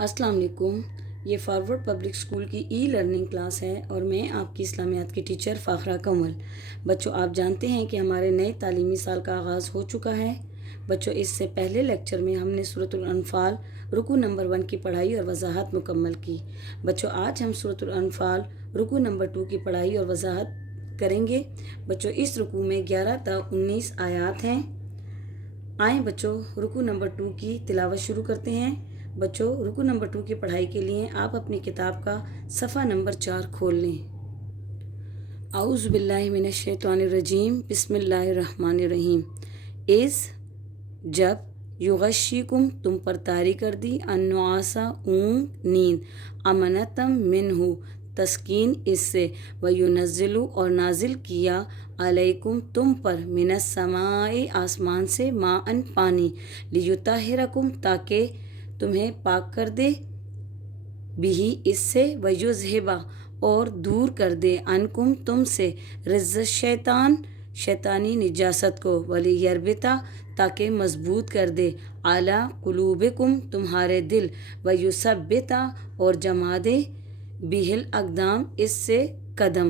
السلام علیکم۔ یہ فارورڈ پبلک اسکول کی ای لرننگ کلاس ہے اور میں آپ کی اسلامیات کی ٹیچر فاخرہ کمل۔ بچوں، آپ جانتے ہیں کہ ہمارے نئے تعلیمی سال کا آغاز ہو چکا ہے۔ بچوں، اس سے پہلے لیکچر میں ہم نے سورۃ الانفال رکوع نمبر 1 کی پڑھائی اور وضاحت مکمل کی۔ بچوں، آج ہم سورۃ الانفال رکوع نمبر 2 کی پڑھائی اور وضاحت کریں گے۔ بچوں، اس رکوع میں 11 تا 19 آیات ہیں۔ آئیں بچوں، رکوع نمبر 2 کی تلاوت شروع کرتے ہیں۔ بچوں، رکوع نمبر 2 کی پڑھائی کے لیے آپ اپنی کتاب کا صفحہ نمبر 4 کھول لیں۔ اعوذ باللہ من الشیطان الرجیم، بسم اللہ الرحمن الرحیم۔ جب یغشیکم تم پر طاری کر دی النعاسا اونگ نیند امنتم منہ تسکین اس سے وینزل اور نازل کیا علیکم تم پر من السماء آسمان سے ماء پانی لیطہرکم تاکہ تمہیں پاک کر دے بھی اس سے ویذہبا اور دور کر دے عنکم تم سے رجز الشیطان شیطانی نجاست کو ولیربطا تاکہ مضبوط کر دے علی قلوبکم تمہارے دل ویثبتا اور جما دے بہ الاقدام اس سے قدم۔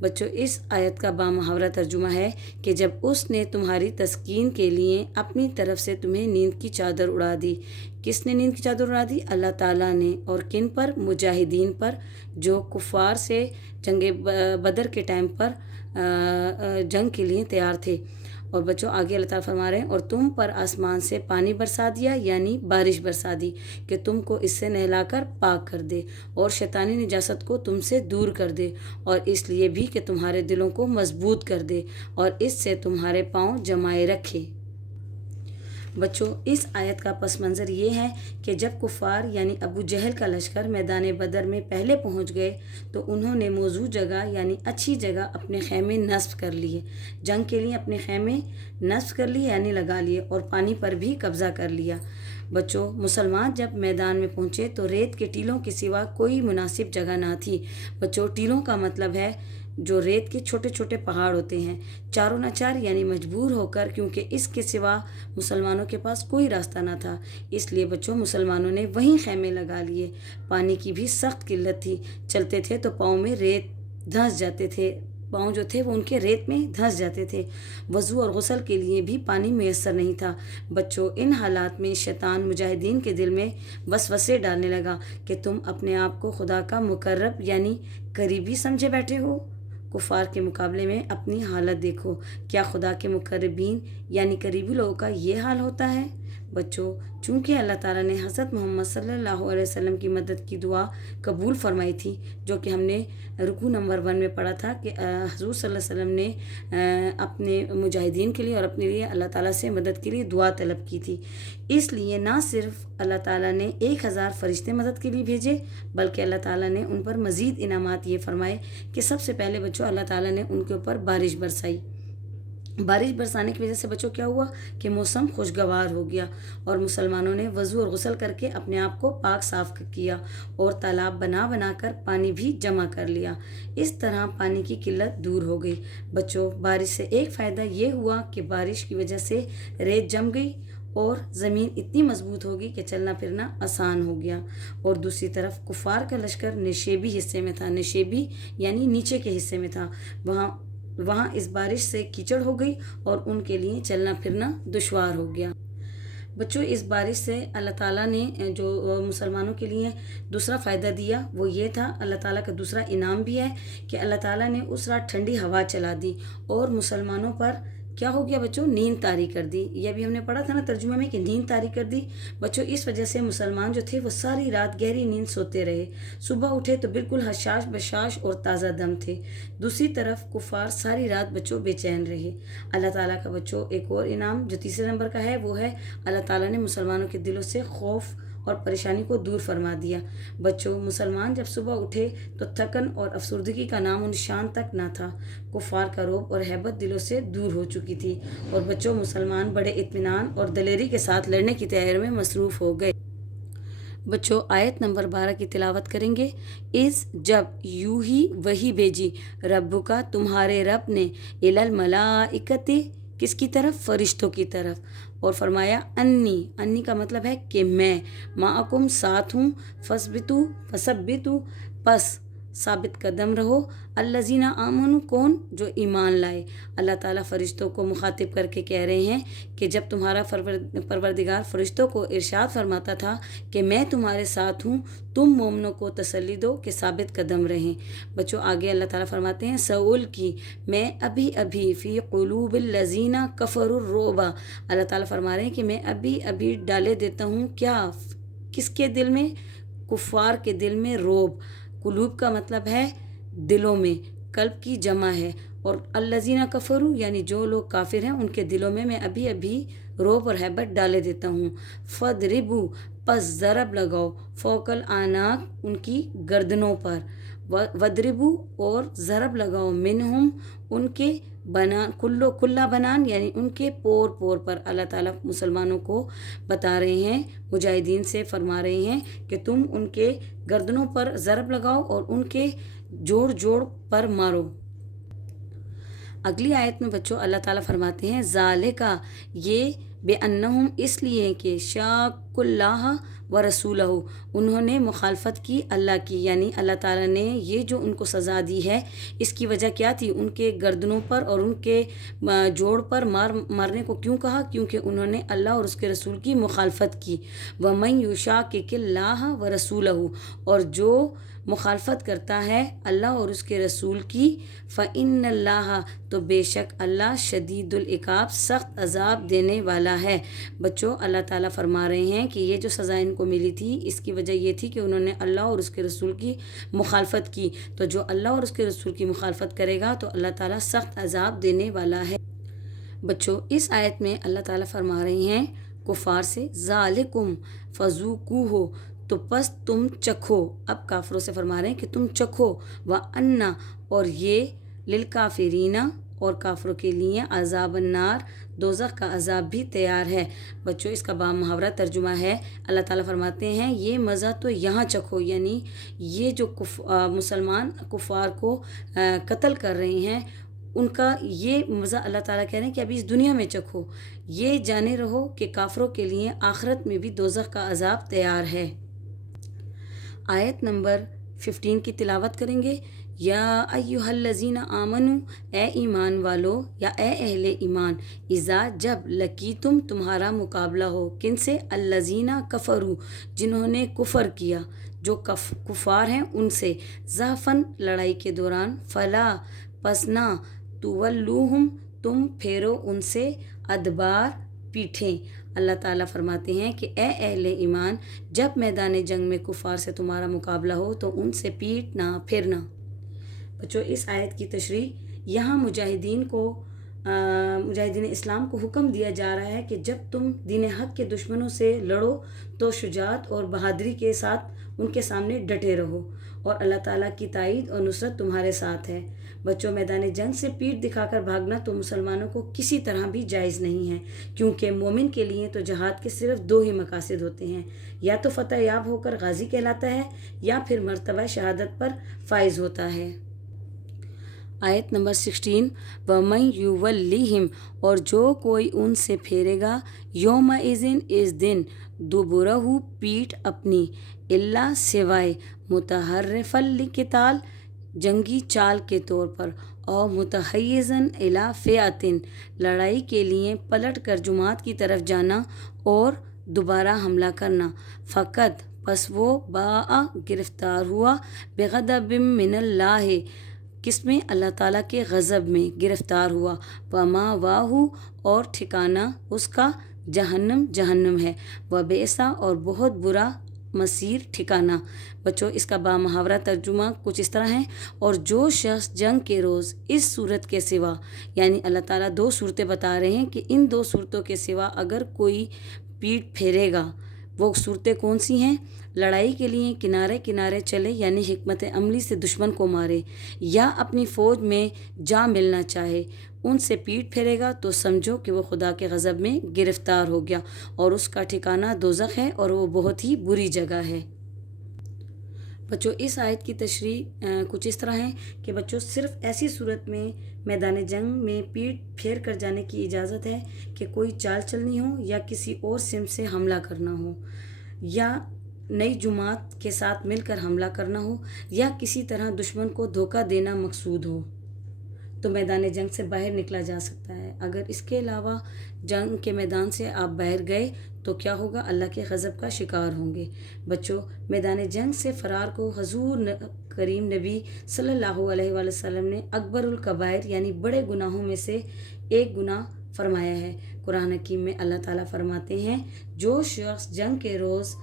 بچوں، اس آیت کا بامحاورہ ترجمہ ہے کہ جب اس نے تمہاری تسکین کے لیے اپنی طرف سے تمہیں نیند کی چادر اڑا دی۔ کس نے نیند کی چادر اڑا دی؟ اللہ تعالیٰ نے۔ اور کن پر؟ مجاہدین پر، جو کفار سے جنگ بدر کے ٹائم پر جنگ کے لیے تیار تھے۔ اور بچوں، آگے اللہ تعالیٰ فرما رہے ہیں اور تم پر آسمان سے پانی برسا دیا، یعنی بارش برسا دی کہ تم کو اس سے نہلا کر پاک کر دے اور شیطانی نجاست کو تم سے دور کر دے، اور اس لیے بھی کہ تمہارے دلوں کو مضبوط کر دے اور اس سے تمہارے پاؤں جمائے رکھے۔ بچوں، اس آیت کا پس منظر یہ ہے کہ جب کفار یعنی ابو جہل کا لشکر میدان بدر میں پہلے پہنچ گئے تو انہوں نے موزوں جگہ یعنی اچھی جگہ اپنے خیمے نصب کر لیے، جنگ کے لیے اپنے خیمے نصب کر لیے یعنی لگا لیے، اور پانی پر بھی قبضہ کر لیا۔ بچوں، مسلمان جب میدان میں پہنچے تو ریت کے ٹیلوں کے سوا کوئی مناسب جگہ نہ تھی۔ بچوں، ٹیلوں کا مطلب ہے جو ریت کے چھوٹے چھوٹے پہاڑ ہوتے ہیں، چاروں ناچار یعنی مجبور ہو کر، کیونکہ اس کے سوا مسلمانوں کے پاس کوئی راستہ نہ تھا، اس لیے بچوں مسلمانوں نے وہیں خیمے لگا لیے۔ پانی کی بھی سخت قلت تھی، چلتے تھے تو پاؤں میں ریت دھنس جاتے تھے، پاؤں جو تھے وہ ان کے ریت میں دھنس جاتے تھے۔ وضو اور غسل کے لیے بھی پانی میسر نہیں تھا۔ بچوں، ان حالات میں شیطان مجاہدین کے دل میں وسوسے ڈالنے لگا کہ تم اپنے آپ کو خدا کا مقرب یعنی قریبی سمجھے بیٹھے ہو، کفار کے مقابلے میں اپنی حالت دیکھو، کیا خدا کے مقربین یعنی قریبی لوگوں کا یہ حال ہوتا ہے؟ بچوں، چونکہ اللہ تعالیٰ نے حضرت محمد صلی اللہ علیہ وسلم کی مدد کی دعا قبول فرمائی تھی، جو کہ ہم نے رکوع نمبر 1 میں پڑھا تھا کہ حضور صلی اللہ علیہ وسلم نے اپنے مجاہدین کے لیے اور اپنے لیے اللہ تعالیٰ سے مدد کے لیے دعا طلب کی تھی، اس لیے نہ صرف اللہ تعالیٰ نے 1000 فرشتے مدد کے لیے بھیجے، بلکہ اللہ تعالیٰ نے ان پر مزید انعامات یہ فرمائے کہ سب سے پہلے بچوں اللہ تعالیٰ نے ان کے اوپر بارش برسائی۔ بارش برسانے کی وجہ سے بچوں کیا ہوا کہ موسم خوشگوار ہو گیا، اور مسلمانوں نے وضو اور غسل کر کے اپنے آپ کو پاک صاف کیا اور تالاب بنا بنا کر پانی بھی جمع کر لیا۔ اس طرح پانی کی قلت دور ہو گئی۔ بچوں، بارش سے ایک فائدہ یہ ہوا کہ بارش کی وجہ سے ریت جم گئی اور زمین اتنی مضبوط ہوگی کہ چلنا پھرنا آسان ہو گیا، اور دوسری طرف کفار کا لشکر نشیبی حصے میں تھا، نشیبی یعنی نیچے کے حصے میں تھا، وہاں اس بارش سے کیچڑ ہو گئی اور ان کے لیے چلنا پھرنا دشوار ہو گیا۔ بچوں، اس بارش سے اللہ تعالیٰ نے جو مسلمانوں کے لیے دوسرا فائدہ دیا وہ یہ تھا، اللہ تعالیٰ کا دوسرا انعام بھی ہے کہ اللہ تعالیٰ نے اس رات ٹھنڈی ہوا چلا دی اور مسلمانوں پر کیا ہو گیا بچوں؟ نیند طاری کر دی۔ یہ بھی ہم نے پڑھا تھا نا ترجمہ میں کہ نیند طاری کر دی۔ بچوں، اس وجہ سے مسلمان جو تھے وہ ساری رات گہری نیند سوتے رہے، صبح اٹھے تو بالکل حشاش بشاش اور تازہ دم تھے۔ دوسری طرف کفار ساری رات بچوں بے چین رہے۔ اللہ تعالیٰ کا بچوں ایک اور انعام جو تیسرے نمبر کا ہے وہ ہے اللہ تعالیٰ نے مسلمانوں کے دلوں سے خوف اور پریشانی کو دور فرما دیا۔ بچوں، مسلمان جب صبح اٹھے تو تھکن اور افسردگی کا نام و نشان تک نہ تھا، کفار کا رعب اور ہیبت دلوں سے دور ہو چکی تھی، اور بچوں مسلمان بڑے اطمینان اور دلیری کے ساتھ لڑنے کی تیاری میں مصروف ہو گئے۔ بچوں، آیت نمبر 12 کی تلاوت کریں گے۔ جب یوں ہی وحی بھیجی ربک تمہارے رب نے الی الملائکۃ کس کی طرف؟ فرشتوں کی طرف، اور فرمایا انی کا مطلب ہے کہ میں معکم ساتھ ہوں، فثبتو پس ثابت قدم رہو، الذین آمنوا کون؟ جو ایمان لائے۔ اللہ تعالیٰ فرشتوں کو مخاطب کر کے کہہ رہے ہیں کہ جب تمہارا پروردگار فرشتوں کو ارشاد فرماتا تھا کہ میں تمہارے ساتھ ہوں، تم مومنوں کو تسلی دو کہ ثابت قدم رہیں۔ بچوں آگے اللہ تعالیٰ فرماتے ہیں سعول کی میں ابھی فی قلوب الذین کفروا الرعب، اللہ تعالیٰ فرما رہے ہیں کہ میں ابھی ڈالے دیتا ہوں کیا؟ کس کے دل میں؟ کفار کے دل میں رعب۔ قلوب کا مطلب ہے دلوں میں، قلب کی جمع ہے، اور الذین کفروا یعنی جو لوگ کافر ہیں ان کے دلوں میں میں ابھی رعب اور ہیبت ڈالے دیتا ہوں۔ فَضْرِبُوا پس ضرب لگاؤ، فوق الاعناق ان کی گردنوں پر، وَضْرِبُوا اور ضرب لگاؤ، منہم ان کے بنان، کلّا بنان یعنی ان کے پور پر۔ اللہ تعالیٰ مسلمانوں کو بتا رہے ہیں، مجاہدین سے فرما رہے ہیں کہ تم ان کے گردنوں پر ضرب لگاؤ اور ان کے جوڑ پر مارو۔ اگلی آیت میں بچوں اللہ تعالیٰ فرماتے ہیں ذالکا یہ بِأَنَّهُمْ اس لیے کہ شاق اللہ و رسولہ انہوں نے مخالفت کی اللہ کی، یعنی اللہ تعالیٰ نے یہ جو ان کو سزا دی ہے اس کی وجہ کیا تھی؟ ان کے گردنوں پر اور ان کے جوڑ پر مارنے کو کیوں کہا؟ کیونکہ انہوں نے اللہ اور اس کے رسول کی مخالفت کی۔ وَمَن يُشَاقِقِ اللَّهَ وَرَسُولَهُ اور جو مخالفت کرتا ہے اللہ اور اس کے رسول کی، فَإِنَّ اللَّهَ تو بے شک اللہ شدید العقاب سخت عذاب دینے والا ہے۔ بچوں اللہ تعالیٰ فرما رہے ہیں کہ یہ جو سزا ان کو ملی تھی اس کی وجہ یہ تھی کہ انہوں نے اللہ اور اس کے رسول کی مخالفت کی، تو جو اللہ اور اس کے رسول کی مخالفت کرے گا تو اللہ تعالیٰ سخت عذاب دینے والا ہے۔ بچوں اس آیت میں اللہ تعالیٰ فرما رہے ہیں کفار سے ذالکم فذوقوہ تو پس تم چکھو، اب کافروں سے فرما رہے ہیں کہ تم چکھو، وَأَنَّ اور یہ للکافرین اور کافروں کے لیے عذاب النار دوزخ کا عذاب بھی تیار ہے۔ بچوں اس کا بامحاورہ ترجمہ ہے، اللہ تعالیٰ فرماتے ہیں یہ مزہ تو یہاں چکھو، یعنی یہ جو مسلمان کفار کو قتل کر رہے ہیں ان کا یہ مزہ اللہ تعالیٰ کہہ رہے ہیں کہ ابھی اس دنیا میں چکھو، یہ جانے رہو کہ کافروں کے لیے آخرت میں بھی دوزخ کا عذاب تیار ہے۔ آیت نمبر 15 کی تلاوت کریں گے۔ یا ایہا الذین آمنو اے ایمان والو یا اے اہل ایمان، اذا جب لقیتم تمہارا مقابلہ ہو، کن سے؟ الذین کفروا جنہوں نے کفر کیا، جو کفار ہیں ان سے، زحفاً لڑائی کے دوران، فلا پس نہ تولوہم تم پھیرو ان سے، ادبار پیٹھیں۔ اللہ تعالیٰ فرماتے ہیں کہ اے اہل ایمان جب میدان جنگ میں کفار سے تمہارا مقابلہ ہو تو ان سے پیٹ نہ پھرنا۔ بچوں اس آیت کی تشریح یہاں مجاہدین اسلام کو حکم دیا جا رہا ہے کہ جب تم دین حق کے دشمنوں سے لڑو تو شجاعت اور بہادری کے ساتھ ان کے سامنے ڈٹے رہو، اور اللہ تعالیٰ کی تائید اور نصرت تمہارے ساتھ ہے۔ بچوں میدان جنگ سے پیٹھ دکھا کر بھاگنا تو مسلمانوں کو کسی طرح بھی جائز نہیں ہے، کیونکہ مومن کے لیے تو جہاد کے صرف 2 ہی مقاصد ہوتے ہیں، یا تو فتح یاب ہو کر غازی کہلاتا ہے یا پھر مرتبہ شہادت پر فائز ہوتا ہے۔ آیت نمبر 16 وَمَن يُوَلِّهِمْ اور جو کوئی ان سے پھیرے گا، یومئذ اس دن، دُبُرَہُ پیٹھ اپنی، الا سوائے، متحرفا لقتال جنگی چال کے طور پر، اور متحیزا الی فئۃ لڑائی کے لیے پلٹ کر جماعت کی طرف جانا اور دوبارہ حملہ کرنا، فقط پس وہ باء گرفتار ہوا، بغضب من اللہ کس میں؟ اللہ تعالیٰ کے غضب میں گرفتار ہوا، ومأواہ اور ٹھکانہ اس کا جہنم ہے، وبئس اور بہت برا مسیر ٹھکانہ۔ بچوں اس کا بامحاورہ ترجمہ کچھ اس طرح ہے، اور جو شخص جنگ کے روز اس صورت کے سوا، یعنی اللہ تعالیٰ 2 صورتیں بتا رہے ہیں کہ ان 2 صورتوں کے سوا اگر کوئی پیٹھ پھیرے گا، وہ صورتیں کون سی ہیں؟ لڑائی کے لیے کنارے چلے یعنی حکمت عملی سے دشمن کو مارے، یا اپنی فوج میں جا ملنا چاہے، ان سے پیٹھ پھیرے گا تو سمجھو کہ وہ خدا کے غضب میں گرفتار ہو گیا، اور اس کا ٹھکانہ دوزخ ہے اور وہ بہت ہی بری جگہ ہے۔ بچوں اس آیت کی تشریح کچھ اس طرح ہے کہ بچوں صرف ایسی صورت میں میدان جنگ میں پیٹھ پھیر کر جانے کی اجازت ہے کہ کوئی چال چلنی ہو یا کسی اور سمت سے حملہ کرنا ہو یا نئی جماعت کے ساتھ مل کر حملہ کرنا ہو یا کسی طرح دشمن کو دھوکہ دینا مقصود ہو تو میدان جنگ سے باہر نکلا جا سکتا ہے۔ اگر اس کے علاوہ جنگ کے میدان سے آپ باہر گئے تو کیا ہوگا؟ اللہ کے غضب کا شکار ہوں گے۔ بچوں میدان جنگ سے فرار کو حضور کریم نبی صلی اللہ علیہ وآلہ وسلم نے اکبر الکبائر یعنی بڑے گناہوں میں سے ایک گناہ فرمایا ہے۔ قرآن حکیم میں اللہ تعالیٰ فرماتے ہیں جو شخص جنگ کے روز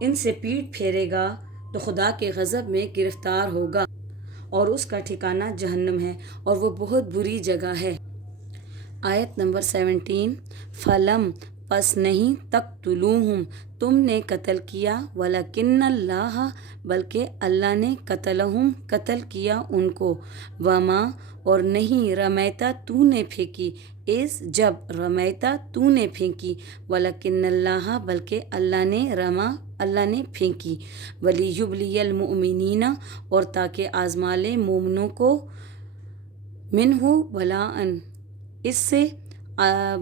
ان سے پیٹھ پھیرے گا تو خدا کے غضب میں گرفتار ہوگا اور اس کا ٹھکانہ جہنم ہے اور وہ بہت بری جگہ ہے۔ آیت نمبر 17 فلم پس نہیں تقتلوہم تم نے قتل کیا ولکن اللہ بلکہ اللہ نے قتلہم قتل کیا ان کو وما اور نہیں رمیتا تو نے پھینکی اس جب رمیتا تو نے پھینکی ولکن اللہ بلکہ اللہ نے رما اللہ نے پھینکی ولیبلی المؤمنین اور تاکہ آزما لے مومنوں کو منہ بلاءً اس سے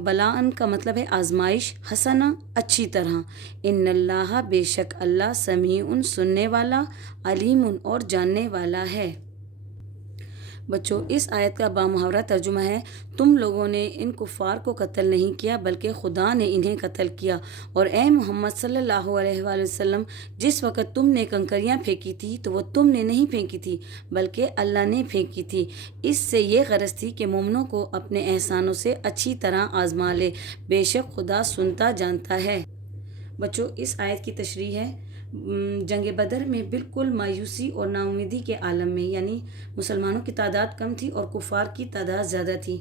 بلاءً کا مطلب ہے آزمائش حسنا اچھی طرح ان اللہ بے شک اللہ سمیع سننے والا علیم اور جاننے والا ہے۔ بچوں اس آیت کا بامحاورہ ترجمہ ہے تم لوگوں نے ان کفار کو قتل نہیں کیا بلکہ خدا نے انہیں قتل کیا اور اے محمد صلی اللہ علیہ وآلہ وسلم جس وقت تم نے کنکریاں پھینکی تھی تو وہ تم نے نہیں پھینکی تھی بلکہ اللہ نے پھینکی تھی۔ اس سے یہ غرض تھی کہ مومنوں کو اپنے احسانوں سے اچھی طرح آزما لے، بے شک خدا سنتا جانتا ہے۔ بچوں اس آیت کی تشریح ہے جنگ بدر میں بالکل مایوسی اور ناامیدی کے عالم میں، یعنی مسلمانوں کی تعداد کم تھی اور کفار کی تعداد زیادہ تھی۔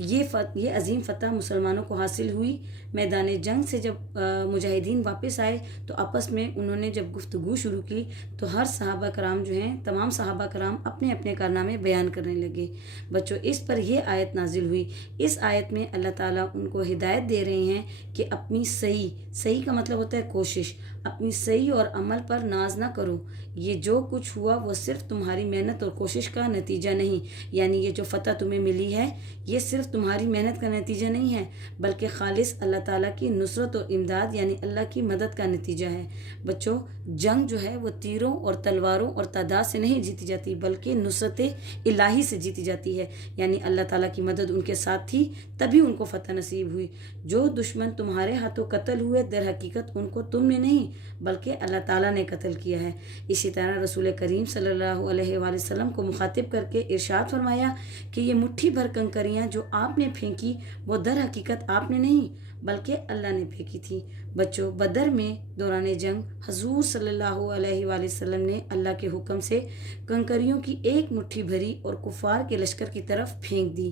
یہ عظیم فتح مسلمانوں کو حاصل ہوئی۔ میدان جنگ سے جب مجاہدین واپس آئے تو آپس میں انہوں نے جب گفتگو شروع کی تو ہر صحابہ کرام جو ہیں تمام صحابہ کرام اپنے اپنے کارنامے بیان کرنے لگے۔ بچوں اس پر یہ آیت نازل ہوئی۔ اس آیت میں اللہ تعالیٰ ان کو ہدایت دے رہے ہیں کہ اپنی صحیح کا مطلب ہوتا ہے کوشش، اپنی صحیح اور عمل پر ناز نہ کرو۔ یہ جو کچھ ہوا وہ صرف تمہاری محنت اور کوشش کا نتیجہ نہیں، یعنی یہ جو فتح تمہیں ملی ہے یہ صرف تمہاری محنت کا نتیجہ نہیں ہے بلکہ خالص اللہ تعالیٰ کی نصرت و امداد یعنی اللہ کی مدد کا نتیجہ ہے۔ بچوں جنگ جو ہے وہ تیروں اور تلواروں اور تعداد سے نہیں جیتی جاتی بلکہ نصرت الہی سے جیتی جاتی ہے، یعنی اللہ تعالیٰ کی مدد ان کے ساتھ تھی تبھی ان کو فتح نصیب ہوئی۔ جو دشمن تمہارے ہاتھوں قتل ہوئے در حقیقت ان کو تم نے نہیں بلکہ اللہ تعالیٰ نے قتل کیا ہے۔ اسی طرح رسول کریم صلی اللہ علیہ وآلہ وسلم کو مخاطب کر کے ارشاد فرمایا کہ یہ مٹھی بھر کنکریاں جو آپ نے پھینکی وہ در حقیقت آپ نے نہیں بلکہ اللہ نے پھینکی تھی۔ بچوں بدر میں دوران جنگ حضور صلی اللہ علیہ وآلہ وسلم نے اللہ کے حکم سے کنکریوں کی ایک مٹھی بھری اور کفار کے لشکر کی طرف پھینک دی۔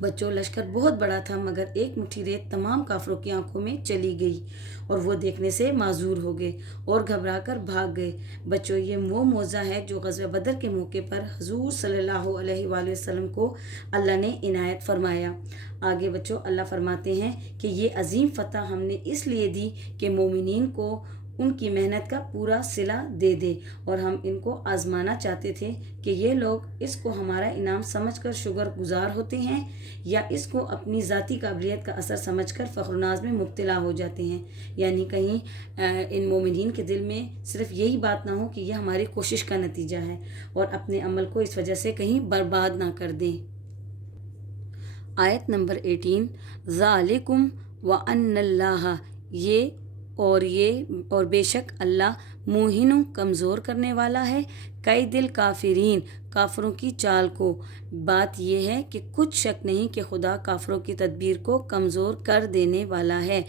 بچوں لشکر بہت بڑا تھا مگر ایک مٹھی ریت تمام کافروں کی آنکھوں میں چلی گئی اور وہ دیکھنے سے معذور ہو گئے اور گھبرا کر بھاگ گئے۔ بچوں یہ وہ موعظہ ہے جو غزوہ بدر کے موقع پر حضور صلی اللہ علیہ وآلہ وسلم کو اللہ نے عنایت فرمایا۔ آگے بچوں اللہ فرماتے ہیں کہ یہ عظیم فتح ہم نے اس لیے دی کہ مومنین کو ان کی محنت کا پورا صلہ دے دے اور ہم ان کو آزمانا چاہتے تھے کہ یہ لوگ اس کو ہمارا انعام سمجھ کر شکر گزار ہوتے ہیں یا اس کو اپنی ذاتی قابلیت کا اثر سمجھ کر فخر و ناز میں مبتلا ہو جاتے ہیں، یعنی کہیں ان مومنین کے دل میں صرف یہی بات نہ ہو کہ یہ ہماری کوشش کا نتیجہ ہے اور اپنے عمل کو اس وجہ سے کہیں برباد نہ کر دیں۔ آیت نمبر 18 ذالکم وان اللہ یہ اور بے شک اللہ موہن کمزور کرنے والا ہے کئی دل کافرین کافروں کی چال کو۔ بات یہ ہے کہ کچھ شک نہیں کہ خدا کافروں کی تدبیر کو کمزور کر دینے والا ہے۔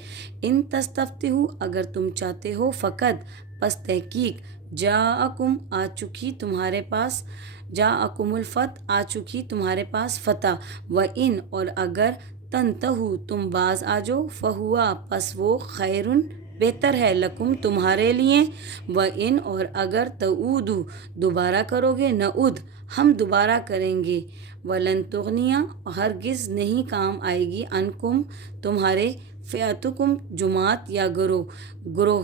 ان تستفتحوا اگر تم چاہتے ہو فقط پس تحقیق جاءکم آ چکی تمہارے پاس جاءکم الفتح آ چکی تمہارے پاس فتح وان اور اگر تنتہوا تم باز آ جاؤ فہوا پس وہ خیرن بہتر ہے لکم تمہارے لیے وان اور اگر تعودوا دوبارہ کرو گے نعود ہم دوبارہ کریں گے ولن تغنی ہرگز نہیں کام آئے گی عنکم تمہارے فئتکم جماعت یا گروہ